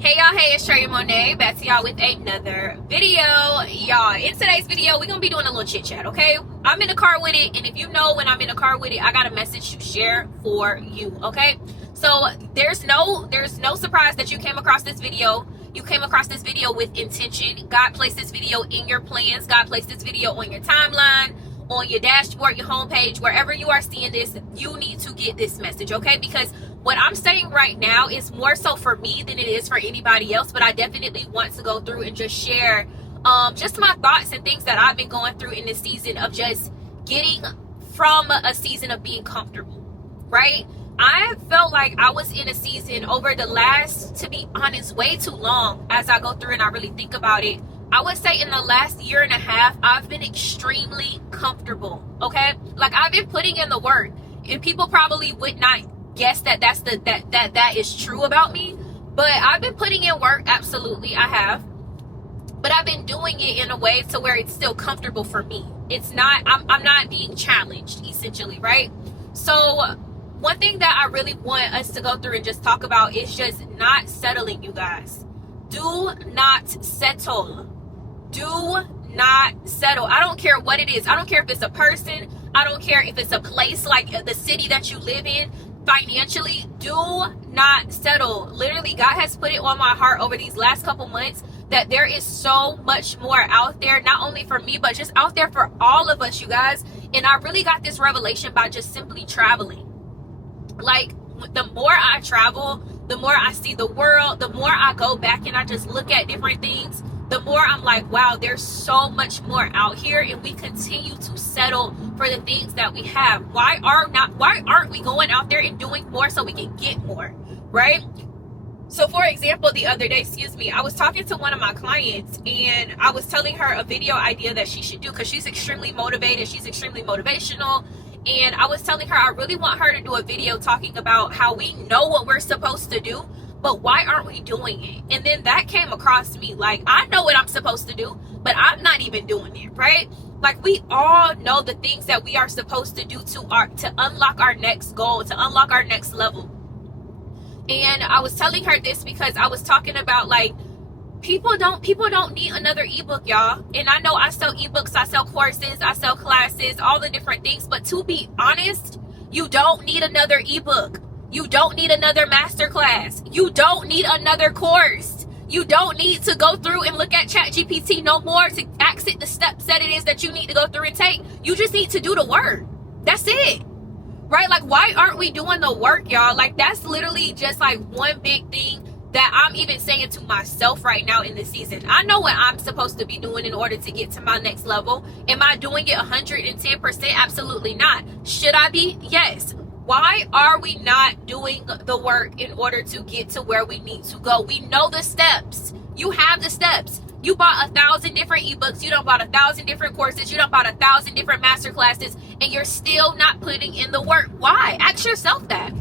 Hey y'all, hey, it's Trey Monet back to y'all with another video. Y'all, in today's video, we're gonna be doing a little chit chat, okay? I'm in the car with it, and if you know when I'm in the car with it, I got a message to share for you, okay? So there's no surprise that you came across this video. You came across this video with intention. God placed this video in your plans. God placed this video on your timeline, on your dashboard, your homepage, wherever you are seeing this. You need to get this message, okay? Because what I'm saying right now is more so for me than it is for anybody else, but I definitely want to go through and just share just my thoughts and things that I've been going through in this season of just getting from a season of being comfortable, right? I felt like I was in a season over the last, to be honest, way too long. As I go through and I really think about it, I would say in the last year and a half, I've been extremely comfortable, okay? Like, I've been putting in the work, and people probably would not guess that that is true about me, but I've been putting in work. Absolutely, I have. But I've been doing it in a way to where it's still comfortable for me. It's not, I'm not being challenged, essentially, right? So one thing that I really want us to go through and just talk about is just not settling, you guys. Do not settle. Do not settle. I don't care what it is. I don't care if it's a person. I don't care if it's a place, like the city that you live in. Financially, do not settle. Literally, God has put it on my heart over these last couple months that there is so much more out there, not only for me, but just out there for all of us, you guys. And I really got this revelation by just simply traveling. Like, the more I travel, the more I see the world, the more I go back and I just look at different things, the more I'm like, wow, there's so much more out here, and we continue to settle for the things that we have. Why aren't we going out there and doing more so we can get more, right? So for example, the other day, I was talking to one of my clients, and I was telling her a video idea that she should do, because she's extremely motivated, she's extremely motivational. And I was telling her I really want her to do a video talking about how we know what we're supposed to do, but why aren't we doing it? And then that came across me, like, I know what I'm supposed to do, but I'm not even doing it, right? Like, we all know the things that we are supposed to do to unlock our next goal, to unlock our next level. And I was telling her this because I was talking about, like, people don't need another ebook, y'all. And I know I sell ebooks, I sell courses, I sell classes, all the different things, but to be honest, you don't need another ebook. You don't need another masterclass. You don't need another course. You don't need to go through and look at ChatGPT no more to ask it the steps that it is that you need to go through and take. You just need to do the work. That's it. Right? Like, why aren't we doing the work, y'all? Like, that's literally just like one big thing that I'm even saying to myself right now in this season. I know what I'm supposed to be doing in order to get to my next level. Am I doing it 110%? Absolutely not. Should I be? Yes. Why are we not doing the work in order to get to where we need to go? We know the steps. You have the steps. You bought 1,000 different ebooks. You done bought 1,000 different courses. You done bought 1,000 different master classes, and you're still not putting in the work. Why? Ask yourself that.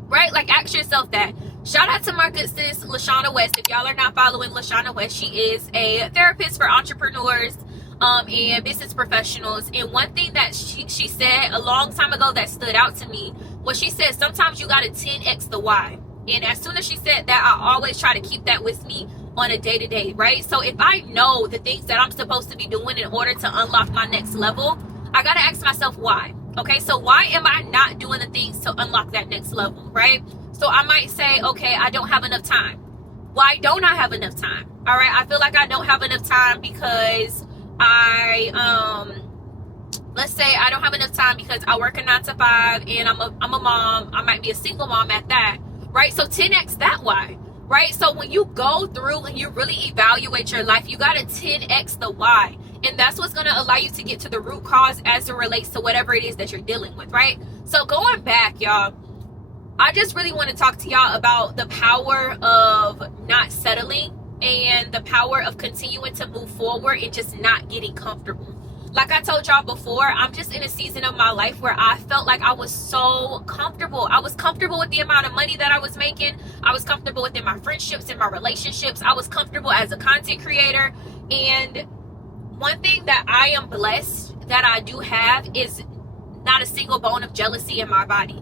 Right? Like, ask yourself that. Shout out to my good sis, Lashana West. If y'all are not following Lashana West, she is a therapist for entrepreneurs and business professionals. And one thing that she said a long time ago that stood out to me was, she said, sometimes you got to 10x the why. And as soon as she said that, I always try to keep that with me on a day-to-day, right? So if I know the things that I'm supposed to be doing in order to unlock my next level, I got to ask myself why. Okay, so why am I not doing the things to unlock that next level, right? So I might say, okay, I don't have enough time. Why don't I have enough time? All right, I feel like I don't have enough time because let's say I don't have enough time because I work a 9 to 5 and I'm a mom. I might be a single mom at that, right? So 10x that why, right? So when you go through and you really evaluate your life, you got to 10x the why. And that's what's going to allow you to get to the root cause as it relates to whatever it is that you're dealing with, right? So going back, y'all, I just really want to talk to y'all about the power of not settling and the power of continuing to move forward and just not getting comfortable. Like I told y'all before, I'm just in a season of my life where I felt like I was so comfortable. I was comfortable with the amount of money that I was making. I was comfortable within my friendships and my relationships. I was comfortable as a content creator. And one thing that I am blessed that I do have is not a single bone of jealousy in my body.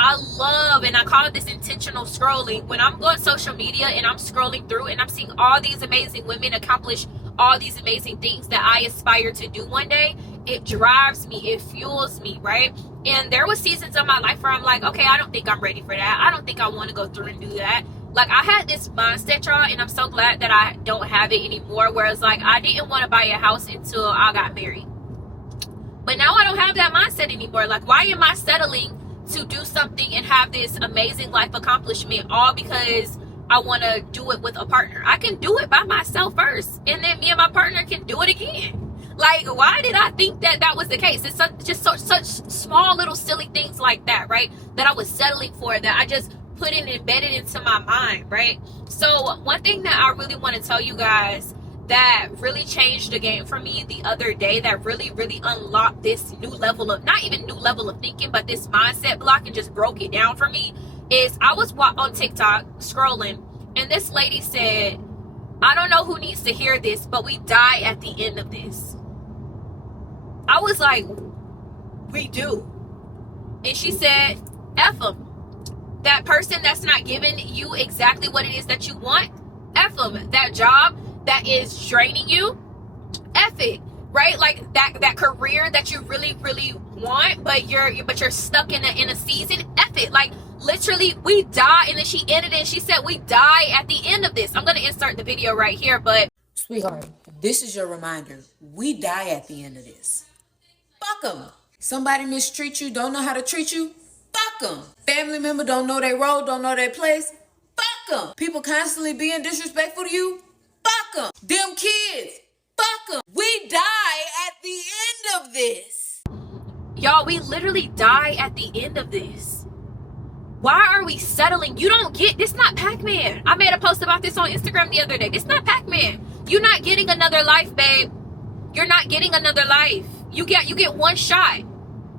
I love, and I call it this intentional scrolling. When I'm going social media and I'm scrolling through and I'm seeing all these amazing women accomplish all these amazing things that I aspire to do one day, it drives me, it fuels me, right? And there was seasons of my life where I'm like, okay, I don't think I'm ready for that. I don't think I want to go through and do that. Like, I had this mindset, y'all, and I'm so glad that I don't have it anymore, whereas like I didn't want to buy a house until I got married. But now I don't have that mindset anymore. Like, why am I settling to do something and have this amazing life accomplishment all because I want to do it with a partner? I can do it by myself first, and then me and my partner can do it again. Like, why did I think that that was the case? It's such small little silly things like that, right? That I was settling for, that I just put it embedded into my mind, right? So one thing that I really want to tell you guys that really changed the game for me the other day, that really unlocked this new level of, not even new level of thinking, but this mindset block, and just broke it down for me, is I was on TikTok scrolling, and this lady said, I don't know who needs to hear this, but we die at the end of this. I was like, we do. And she said, F them. That person that's not giving you exactly what it is that you want, F them. That job that is draining you, F it, right? Like that career that you really want, but you're stuck in a season, F it. Like, literally, we die. And then she ended it and she said, we die at the end of this. I'm going to insert the video right here, but sweetheart, this is your reminder. We die at the end of this. Fuck them. Somebody mistreat you, don't know how to treat you, fuck them. Family member don't know their role, don't know their place, fuck them. People constantly being disrespectful to you, fuck them. Them kids, fuck them. We die at the end of this. Y'all, we literally die at the end of this. Why are we settling? You don't get, this not Pac-Man. I made a post about this on Instagram the other day. This not Pac-Man. You're not getting another life, babe. You're not getting another life. You get one shot.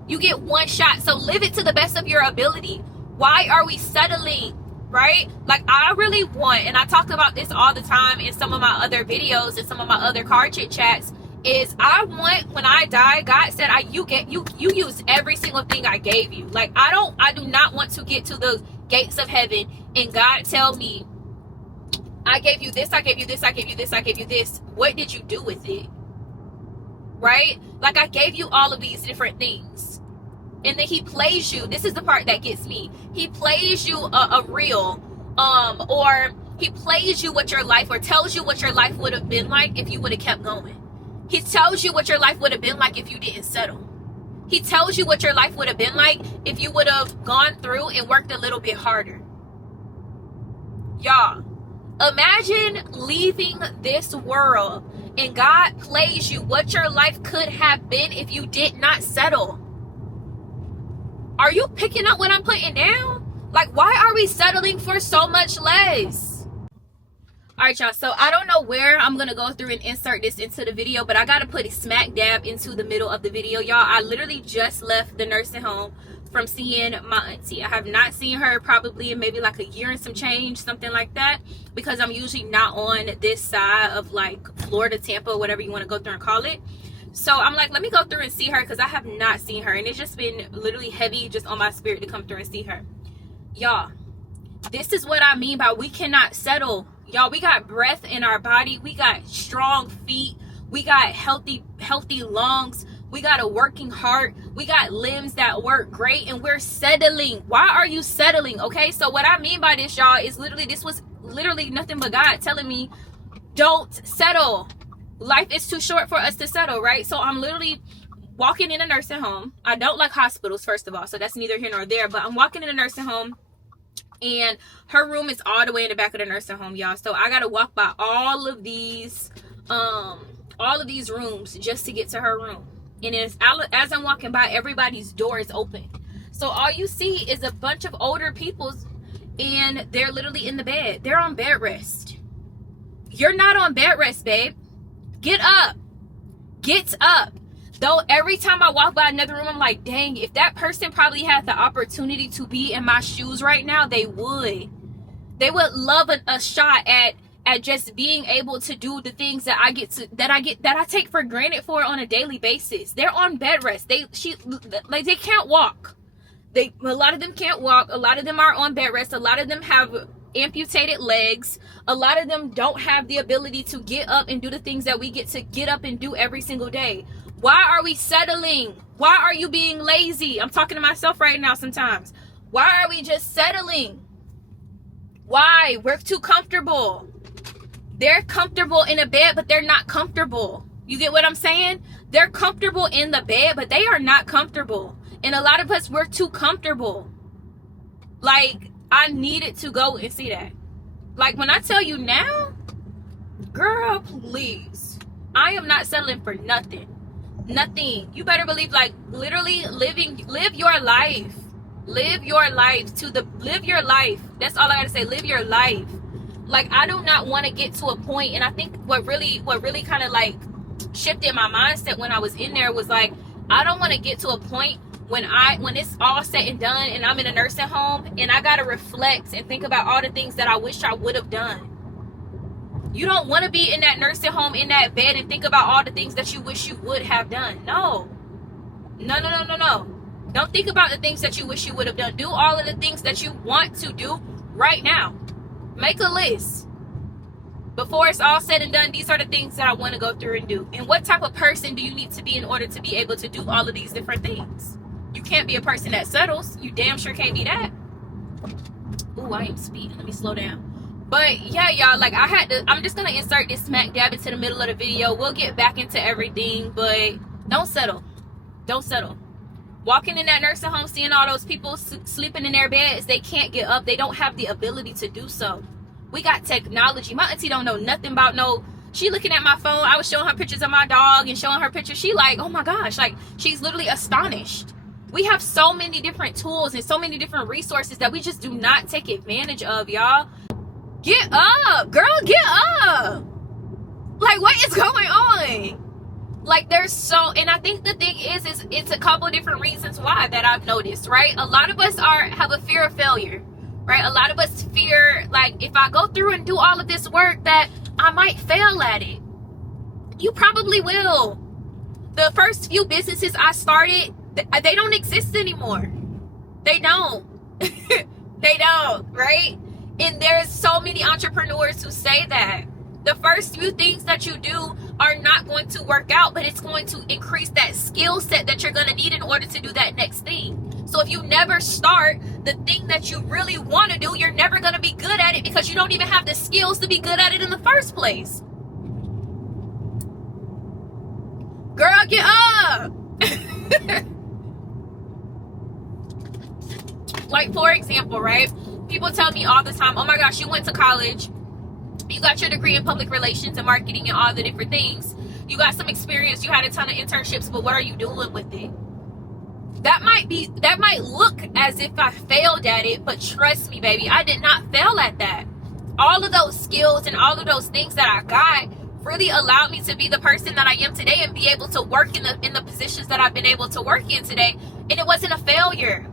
You get one shot. So live it to the best of your ability. Why are we settling, right? Like, I really want, and I talk about this all the time in some of my other videos and some of my other car chit chats, is I want, when I die, God said, you use every single thing I gave you. Like, I do not want to get to the gates of heaven and God tell me, I gave you this, I gave you this, I gave you this, I gave you this. What did you do with it? Right? Like, I gave you all of these different things. And then he plays you. This is the part that gets me. He plays you a reel, or he plays you what your life, or tells you what your life would have been like if you would have kept going. He tells you what your life would have been like if you didn't settle. He tells you what your life would have been like if you would have gone through and worked a little bit harder. Y'all, imagine leaving this world and God plays you what your life could have been if you did not settle. Are you picking up what I'm putting down? Like, why are we settling for so much less? All right, y'all. So I don't know where I'm going to go through and insert this into the video, but I got to put it smack dab into the middle of the video, y'all. I literally just left the nursing home from seeing my auntie. I have not seen her probably in maybe like a year and some change, something like that, because I'm usually not on this side of like Florida, Tampa, whatever you want to go through and call it. So I'm like, let me go through and see her, because I have not seen her, and it's just been literally heavy just on my spirit to come through and see her. Y'all, this is what I mean by we cannot settle. Y'all, we got breath in our body, we got strong feet, we got healthy lungs, we got a working heart, we got limbs that work great, and we're settling. Why are you settling? Okay, so what I mean by this, y'all, is literally, this was literally nothing but God telling me, don't settle. Life is too short for us to settle, right? So I'm literally walking in a nursing home. I don't like hospitals, first of all, so that's neither here nor there, but I'm walking in a nursing home, and her room is all the way in the back of the nursing home, y'all. So I gotta walk by all of these rooms just to get to her room. And as I'm walking by, everybody's door is open. So all you see is a bunch of older people, and they're literally in the bed. They're on bed rest. You're not on bed rest, babe. Get up. Get up. Though every time I walk by another room, I'm like, dang, if that person probably had the opportunity to be in my shoes right now, they would. They would love a shot at just being able to do the things that I take for granted for on a daily basis. They're on bed rest. They can't walk. A lot of them can't walk. A lot of them are on bed rest. A lot of them have amputated legs. A lot of them don't have the ability to get up and do the things that we get to get up and do every single day. Why are we settling? Why are you being lazy? I'm talking to myself right now sometimes. Why are we just settling? Why? We're too comfortable. They're comfortable in a bed, but they're not comfortable. You get what I'm saying? They're comfortable in the bed, but they are not comfortable. And a lot of us, we're too comfortable. Like, I needed to go and see that. Like, when I tell you now, girl, please. I am not settling for nothing. Nothing. You better believe, like, literally live your life. Live your life live your life. That's all I gotta say. Live your life. Like, I do not want to get to a point, and I think what really kind of like shifted my mindset when I was in there was like, I don't want to get to a point when it's all said and done and I'm in a nursing home and I gotta reflect and think about all the things that I wish I would have done. You don't want to be in that nursing home in that bed and think about all the things that you wish you would have done. No. Don't think about the things that you wish you would have done. Do all of the things that you want to do right now. Make a list. Before it's all said and done, these are the things that I want to go through and do. And what type of person do you need to be in order to be able to do all of these different things? You can't be a person that settles. You damn sure can't be that. Ooh, I am speeding. Let me slow down. But yeah, y'all, like I'm just going to insert this smack dab into the middle of the video. We'll get back into everything, but don't settle. Don't settle. Walking in that nursing home, seeing all those people sleeping in their beds, they can't get up. They don't have the ability to do so. We got technology. My auntie don't know nothing about she looking at my phone. I was showing her pictures of my dog and showing her pictures. She like, oh my gosh, like she's literally astonished. We have so many different tools and so many different resources that we just do not take advantage of, y'all. Get up, girl, get up. Like, what is going on? Like, and I think the thing is it's a couple different reasons why that I've noticed, right? A lot of us have a fear of failure, right? A lot of us fear, like, if I go through and do all of this work that I might fail at it. You probably will. The first few businesses I started, they don't exist anymore. They don't. They don't, right? And there's so many entrepreneurs who say that the first few things that you do are not going to work out, but it's going to increase that skill set that you're going to need in order to do that next thing. So if you never start the thing that you really want to do, you're never going to be good at it because you don't even have the skills to be good at it in the first place. Girl, get up. Like, for example, right? People tell me all the time, oh my gosh, you went to college. You got your degree in public relations and marketing and all the different things. You got some experience. You had a ton of internships, but what are you doing with it? That might look as if I failed at it, but trust me, baby, I did not fail at that. All of those skills and all of those things that I got really allowed me to be the person that I am today and be able to work in the positions that I've been able to work in today. And it wasn't a failure.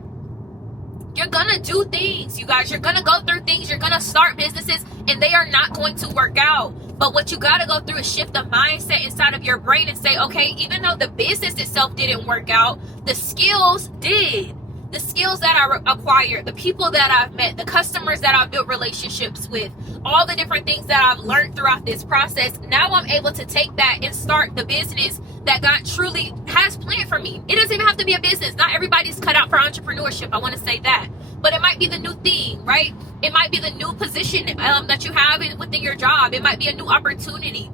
You're gonna do things, you guys. You're gonna go through things. You're gonna start businesses and they are not going to work out. But what you gotta go through is shift the mindset inside of your brain and say, okay, even though the business itself didn't work out, the skills did. The skills that I acquired, the people that I've met, the customers that I've built relationships with, all the different things that I've learned throughout this process. Now I'm able to take that and start the business that God truly has planned for me. It doesn't even have to be a business. Not everybody's cut out for entrepreneurship. I want to say that. But it might be the new thing, right? It might be the new position that you have within your job. It might be a new opportunity.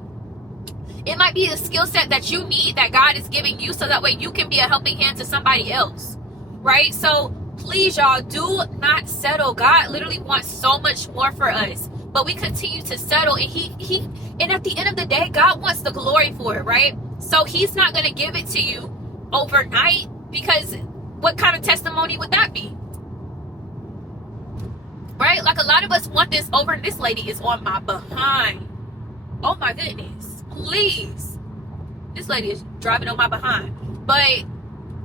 It might be a skill set that you need that God is giving you so that way you can be a helping hand to somebody else, right? So please, y'all, do not settle. God literally wants so much more for us, but we continue to settle, and at the end of the day, God wants the glory for it, right? So he's not going to give it to you overnight, because what kind of testimony would that be? Right? Like, a lot of us want this over. This lady is on my behind. Oh my goodness. Please. This lady is driving on my behind. But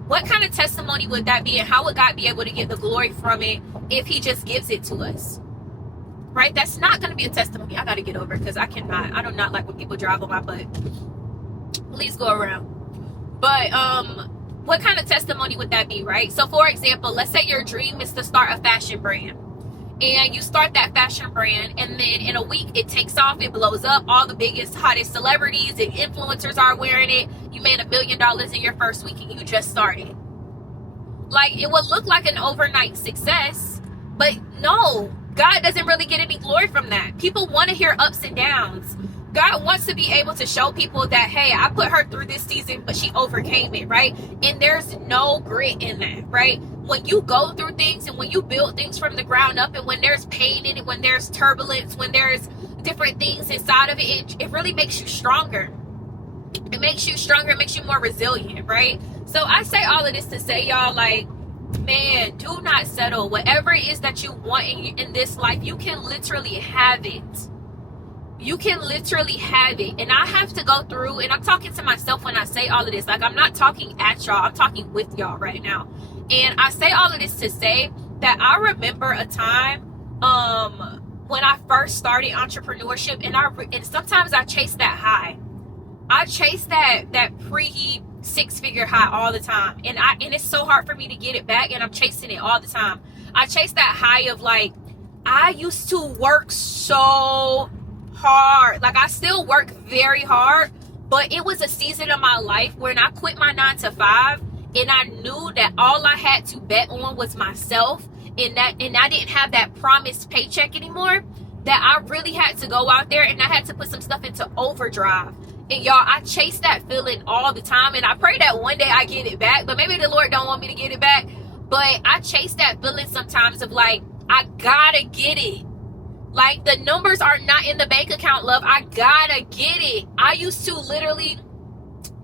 what kind of testimony would that be? And how would God be able to get the glory from it if he just gives it to us? Right? That's not going to be a testimony. I got to get over it because I do not like when people drive on my butt. Please go around. But what kind of testimony would that be, right? So for example, let's say your dream is to start a fashion brand, and you start that fashion brand, and then in a week it takes off, it blows up, all the biggest, hottest celebrities and influencers are wearing it. You made $1 million in your first week and you just started. Like, it would look like an overnight success, but no, God doesn't really get any glory from that. People want to hear ups and downs. God wants to be able to show people that, hey, I put her through this season, but she overcame it, right? And there's no grit in that, right? When you go through things and when you build things from the ground up, and when there's pain in it, when there's turbulence, when there's different things inside of it, it really makes you stronger. It makes you stronger. It makes you more resilient, right? So I say all of this to say, y'all, like, man, do not settle. Whatever it is that you want in this life, you can literally have it. You can literally have it. And I have to go through, and I'm talking to myself when I say all of this. Like, I'm not talking at y'all. I'm talking with y'all right now. And I say all of this to say that I remember a time when I first started entrepreneurship, and sometimes I chase that high. I chase that pre 6-figure high all the time, and it's so hard for me to get it back, and I'm chasing it all the time. I chase that high of, like, I used to work so hard. Like, I still work very hard, but it was a season of my life when I quit my 9 to 5, and I knew that all I had to bet on was myself, and I didn't have that promised paycheck anymore, that I really had to go out there and I had to put some stuff into overdrive. And y'all, I chase that feeling all the time, and I pray that one day I get it back, but maybe the Lord don't want me to get it back. But I chase that feeling sometimes of, like, I gotta get it. Like, the numbers are not in the bank account, love. I gotta get it. I used to literally,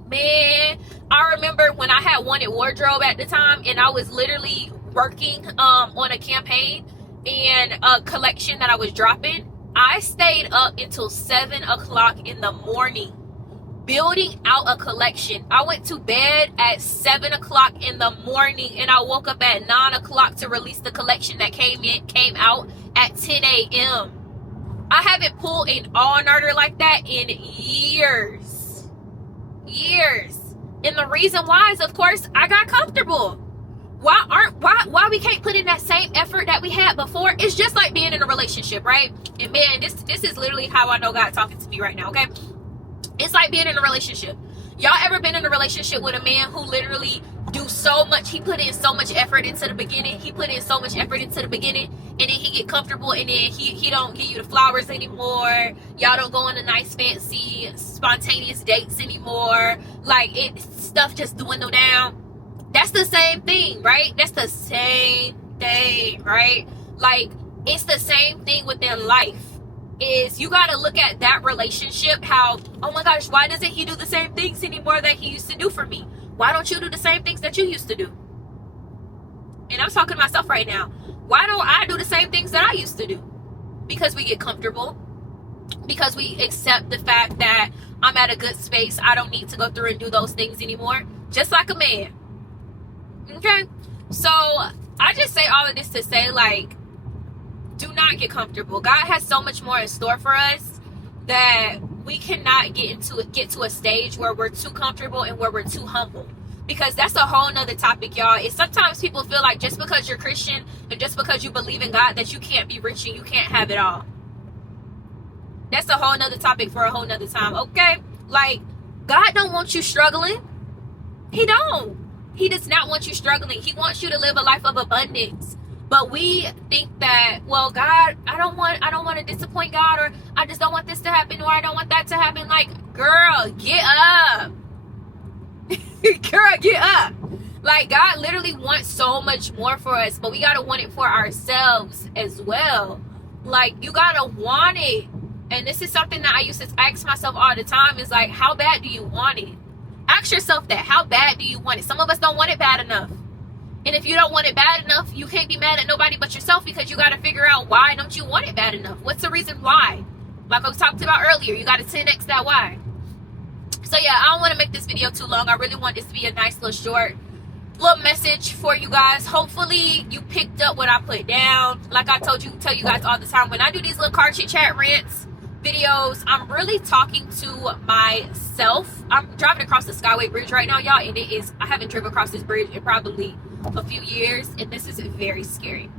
man, I remember when I had Wanted Wardrobe at the time, and I was literally working on a campaign and a collection that I was dropping. I stayed up until 7 o'clock in the morning building out a collection. I went to bed at 7 o'clock in the morning, and I woke up at 9 o'clock to release the collection that came out at 10 a.m. I haven't pulled an all-nighter like that in years. And the reason why is, of course, I got comfortable. Why we can't put in that same effort that we had before? It's just like being in a relationship, right? And man, this is literally how I know God talking to me right now, okay? It's like being in a relationship. Y'all ever been in a relationship with a man who literally do so much? He put in so much effort into the beginning. And then he get comfortable, and then he don't give you the flowers anymore. Y'all don't go on the nice, fancy, spontaneous dates anymore. Like, stuff just dwindle down. That's the same thing, right? That's the same thing, right? Like, it's the same thing within life. Is you got to look at that relationship, how, oh my gosh, why doesn't he do the same things anymore that he used to do for me? Why don't you do the same things that you used to do? And I'm talking to myself right now. Why don't I do the same things that I used to do? Because we get comfortable. Because we accept the fact that I'm at a good space. I don't need to go through and do those things anymore. Just like a man. Okay? So, I just say all of this to say, like, do not get comfortable. God has so much more in store for us that we cannot get to a stage where we're too comfortable and where we're too humble. Because that's a whole nother topic, y'all. Is sometimes people feel like just because you're Christian and just because you believe in God that you can't be rich and you can't have it all. That's a whole nother topic for a whole nother time, okay? Like, God don't want you struggling. He don't. He does not want you struggling. He wants you to live a life of abundance. But we think that, well, God, I don't want to disappoint God, or I just don't want this to happen, or I don't want that to happen. Like, girl, get up. Girl, get up. Like, God literally wants so much more for us, but we got to want it for ourselves as well. Like, you got to want it. And this is something that I used to ask myself all the time, is like, how bad do you want it? Ask yourself that. How bad do you want it? Some of us don't want it bad enough. And if you don't want it bad enough, you can't be mad at nobody but yourself, because you got to figure out, why don't you want it bad enough? What's the reason why? Like I talked about earlier, you got to 10x that why. So yeah, I don't want to make this video too long. I really want this to be a nice little short little message for you guys. Hopefully you picked up what I put down. Like I tell you guys all the time, when I do these little car chit chat rants, videos. I'm really talking to myself. I'm driving across the Skyway Bridge right now, y'all, and I haven't driven across this bridge in probably a few years, and this is very scary.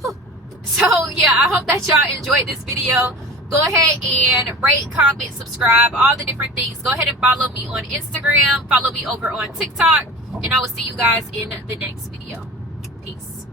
Whew. So yeah, I hope that y'all enjoyed this video. Go ahead and rate, comment, subscribe, all the different things. Go ahead and follow me on Instagram, follow me over on TikTok, and I will see you guys in the next video. Peace.